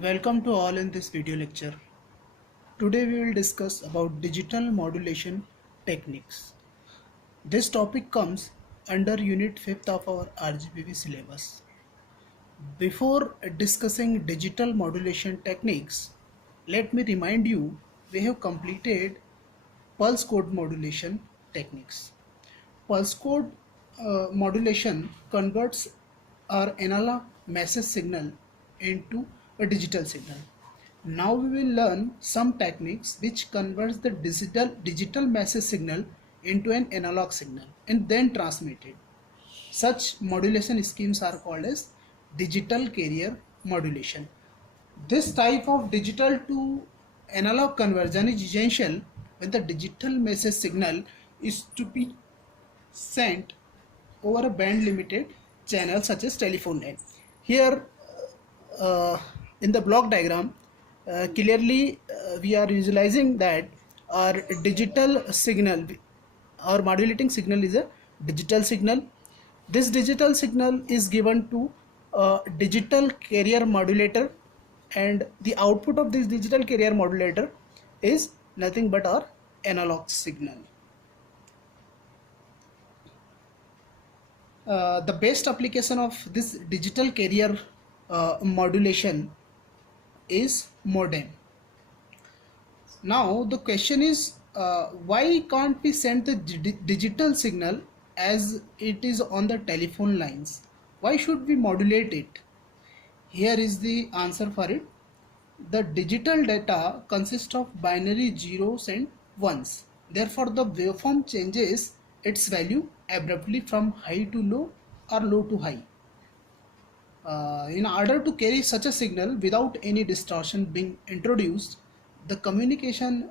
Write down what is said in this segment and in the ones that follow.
Welcome to all in this video lecture. Today we will discuss about digital modulation techniques. This topic comes under Unit 5 of our RGBV syllabus. Before discussing digital modulation techniques, let me remind you we have completed pulse code modulation techniques. Pulse code modulation converts our analog message signal into a digital signal. Now we will learn some techniques which converts the digital message signal into an analog signal and then transmit it. Such modulation schemes are called as digital carrier modulation. This type of digital to analog conversion is essential when the digital message signal is to be sent over a band limited channel such as telephone line. Here in the block diagram clearly we are visualizing that our digital signal, our modulating signal is a digital signal. This digital signal is given to a digital carrier modulator, and the output of this digital carrier modulator is nothing but our analog signal. The best application of this digital carrier modulation is modem. Now the question is why can't we send the digital signal as it is on the telephone lines? Why should we modulate it? Here is the answer for it. The digital data consists of binary zeros and ones. Therefore the waveform changes its value abruptly from high to low or low to high. In order to carry such a signal without any distortion being introduced, the communication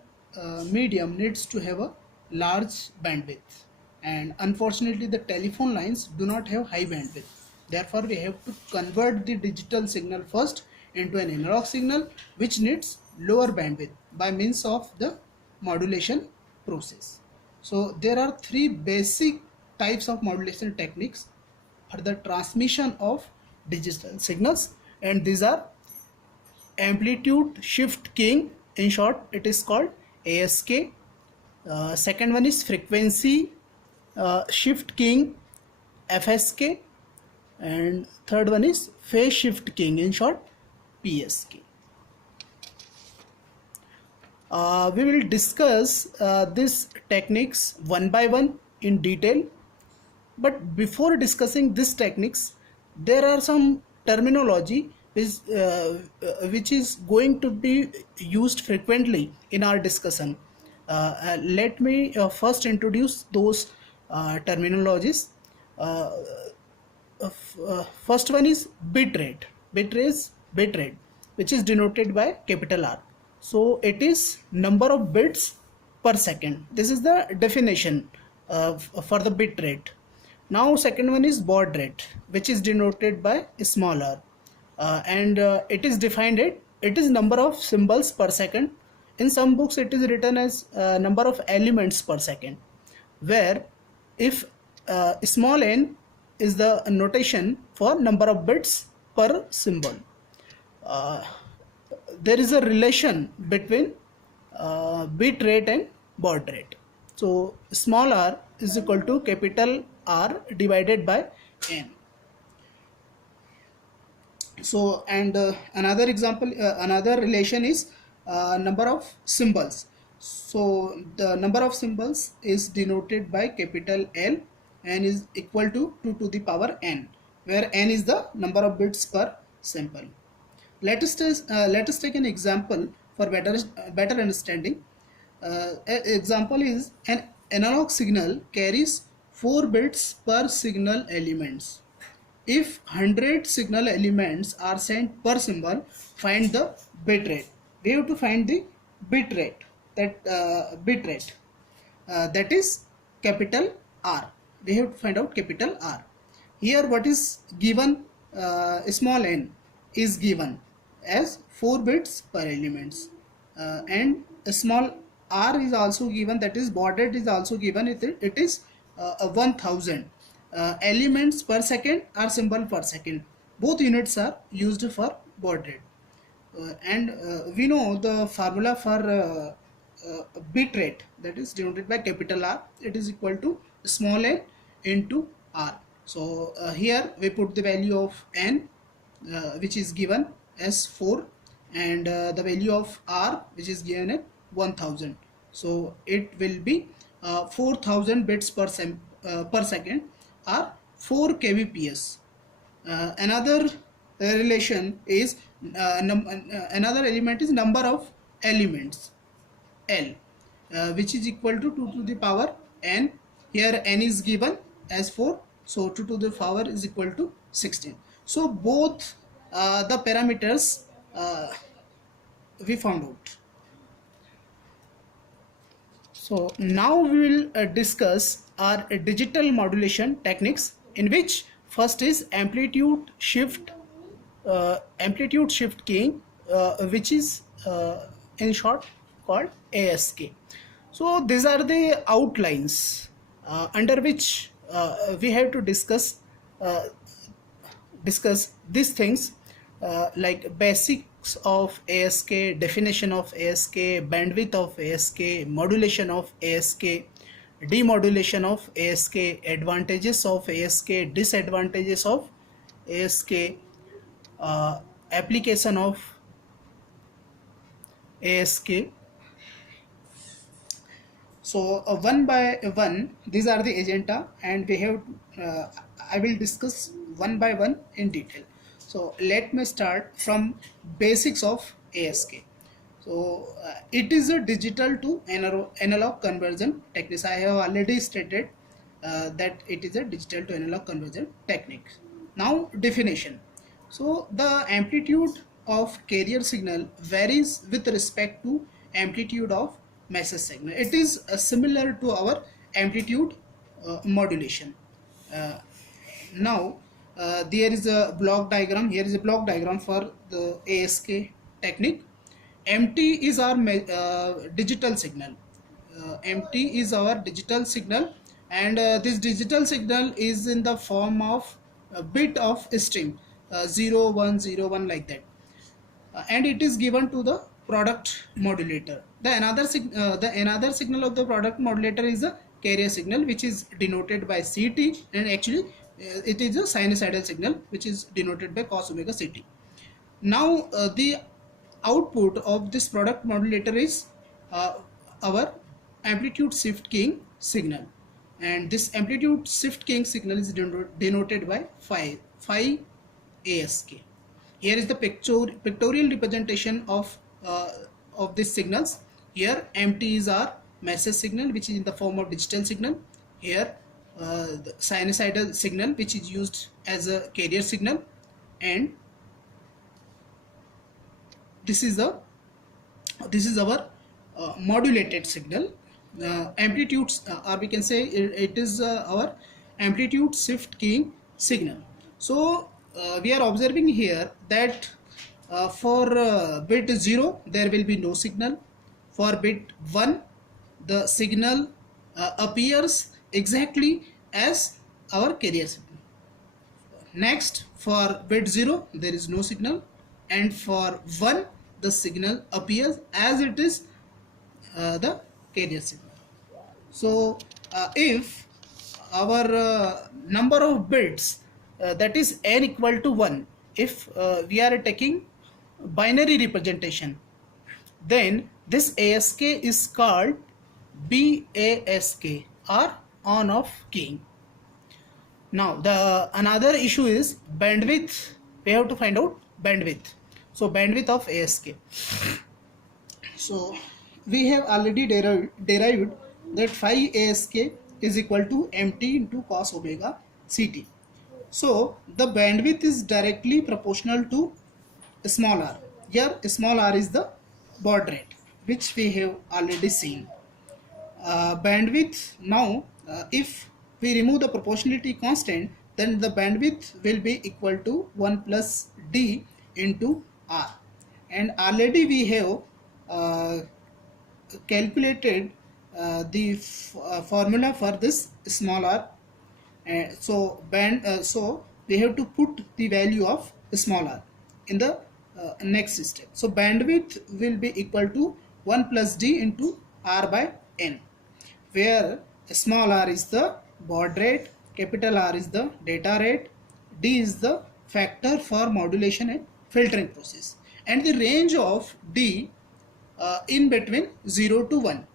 medium needs to have a large bandwidth, and unfortunately the telephone lines do not have high bandwidth. Therefore we have to convert the digital signal first into an analog signal which needs lower bandwidth by means of the modulation process. So there are three basic types of modulation techniques for the transmission of digital signals, and these are amplitude shift keying, in short it is called ASK. Second one is frequency shift keying, FSK, and third one is phase shift keying, in short PSK. We will discuss these techniques one by one in detail, but before discussing these techniques there are some terminology which is going to be used frequently in our discussion. Let me first introduce those terminologies. First one is bit rate. Bit rate, which is denoted by capital R. So it is number of bits per second. This is the definition for the bit rate. Now second one is baud rate, which is denoted by small r, and it is defined it is number of symbols per second. In some books it is written as number of elements per second, where if small n is the notation for number of bits per symbol. There is a relation between bit rate and baud rate. So small r is equal to capital R divided by n. So and another example, another relation is number of symbols. So the number of symbols is denoted by capital L and is equal to 2 to the power n, where n is the number of bits per symbol. Let us take an example for better understanding. Example is an analog signal carries 4 bits per signal elements. If 100 signal elements are sent per symbol, find the bit rate. We have to find the bit rate, that is capital R. We have to find out capital R. Here what is given, small n is given as 4 bits per elements, and a small r is also given, that is baud rate is also given, it is 1000 elements per second or symbol per second. Both units are used for baud rate. And we know the formula for bit rate, that is denoted by capital R. It is equal to small n into R. So here we put the value of n, which is given as 4, and the value of R, which is given at 1000. So it will be 4000 bits per second, or 4 kbps. Another relation is another element is number of elements, L, which is equal to 2 to the power n. Here n is given as 4, so 2 to the power is equal to 16. So both the parameters we found out. So now we will discuss our digital modulation techniques, in which first is amplitude shift keying, which is in short called ASK. So these are the outlines under which we have to discuss these things, like basics of ASK, definition of ASK, bandwidth of ASK, modulation of ASK, demodulation of ASK, advantages of ASK, disadvantages of ASK, application of ASK. So one by one, these are the agenda, and we have I will discuss one by one in detail. So let me start from basics of ASK. So it is a digital to analog conversion technique. I have already stated that it is a digital to analog conversion technique. Now definition. So the amplitude of carrier signal varies with respect to amplitude of message signal. It is similar to our amplitude modulation. Uh, Now there is a block diagram. Here is a block diagram for the ASK technique. MT is our digital signal. MT is our digital signal, and this digital signal is in the form of a bit of string, 0 1 0 1, like that. And it is given to the product modulator. The another signal of the product modulator is a carrier signal, which is denoted by CT, and actually it is a sinusoidal signal, which is denoted by cos omega CT. Now the output of this product modulator is our amplitude shift keying signal, and this amplitude shift keying signal is denoted by phi ASK. Here is the pictorial representation of these signals. Here MT is our message signal, which is in the form of digital signal. Here the sinusoidal signal, which is used as a carrier signal, and this is our modulated signal. Amplitudes, or we can say it is our amplitude shift keying signal. So we are observing here that for bit 0 there will be no signal. For bit 1 the signal appears exactly as our carrier signal. Next, for bit 0 there is no signal, and for 1 the signal appears as it is the carrier signal. So if our number of bits, that is n equal to 1, if we are taking binary representation, then this ASK is called BASK, or on off keying. Now the another issue is bandwidth. We have to find out bandwidth. So bandwidth of ASK. So we have already derived that phi ASK is equal to MT into cos omega CT. So the bandwidth is directly proportional to small r. Here small r is the baud rate, which we have already seen. Bandwidth, now if we remove the proportionality constant, then the bandwidth will be equal to 1 plus d into r, and already we have calculated the formula for this small r. So we have to put the value of small r in the next step. So bandwidth will be equal to 1 plus d into r by n, where small r is the baud rate, capital R is the data rate, d is the factor for modulation and filtering process, and the range of d in between 0 to 1.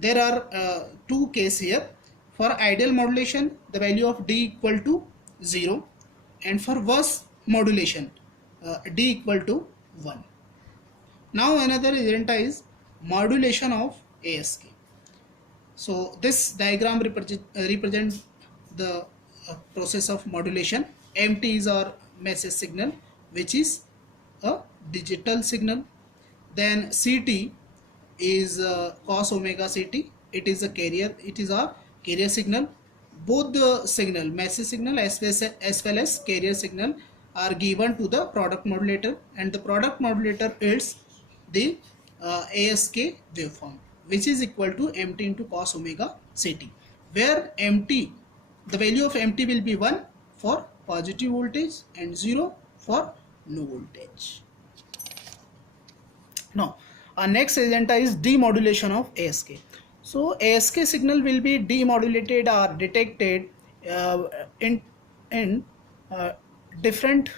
There are two cases here. For ideal modulation, the value of d equal to 0, and for worse modulation, d equal to 1. Now another agenda is modulation of ASK. So this diagram represents the process of modulation. MT is our message signal, which is a digital signal. Then CT is cos omega CT. It is a carrier. It is a carrier signal. Both the signal, message signal as well as carrier signal, are given to the product modulator, and the product modulator is the ASK waveform, which is equal to MT into cos omega CT, where MT, the value of MT will be 1 for positive voltage and 0 for no voltage. Now our next agenda is demodulation of ASK. So ASK signal will be demodulated or detected in different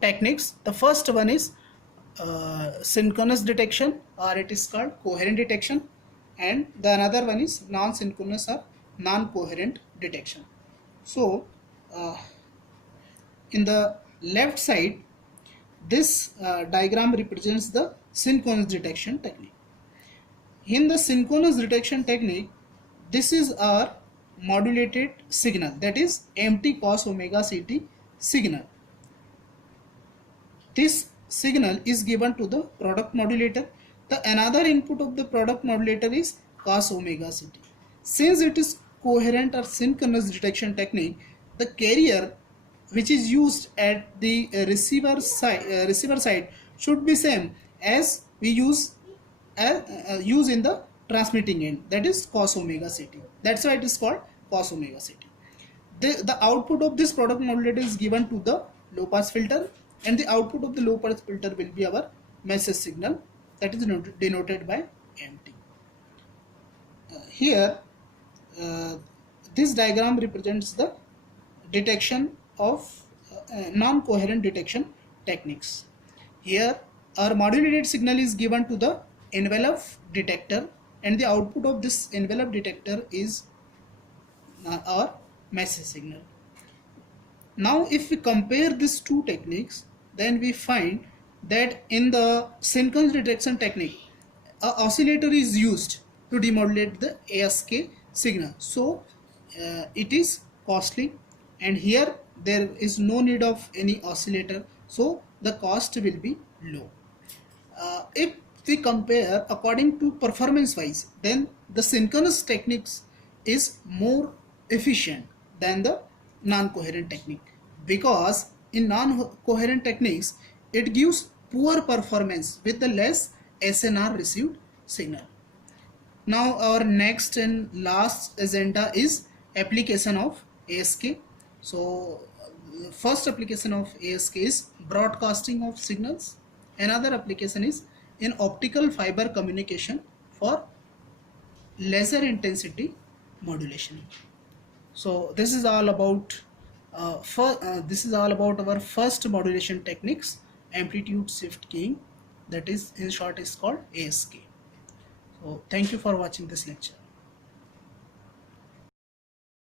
techniques. The first one is synchronous detection, or it is called coherent detection, and the another one is non-synchronous or non-coherent detection. So in the left side, this diagram represents the synchronous detection technique. In the synchronous detection technique, this is our modulated signal, that is MT cos omega CT signal. This signal is given to the product modulator. The another input of the product modulator is cos omega CT. Since it is coherent or synchronous detection technique, the carrier which is used at the receiver side should be same as we use in the transmitting end, that is cos omega CT. That's why it is called cos omega CT. The output of this product modulator is given to the low pass filter, and the output of the low pass filter will be our message signal, that is denoted by MT. Here this diagram represents the detection of non-coherent detection techniques. Here our modulated signal is given to the envelope detector, and the output of this envelope detector is our message signal. Now if we compare these two techniques, then we find that in the synchronous detection technique, an oscillator is used to demodulate the ASK signal. So it is costly, and here there is no need of any oscillator, so the cost will be low. If we compare according to performance wise, then the synchronous techniques is more efficient than the non-coherent technique, because in non-coherent techniques it gives poor performance with the less SNR received signal. Now our next and last agenda is application of ASK. So first application of ASK is broadcasting of signals. Another application is in optical fiber communication for laser intensity modulation. So this is all about our first modulation techniques, amplitude shift keying, that is in short is called ASK. So thank you for watching this lecture.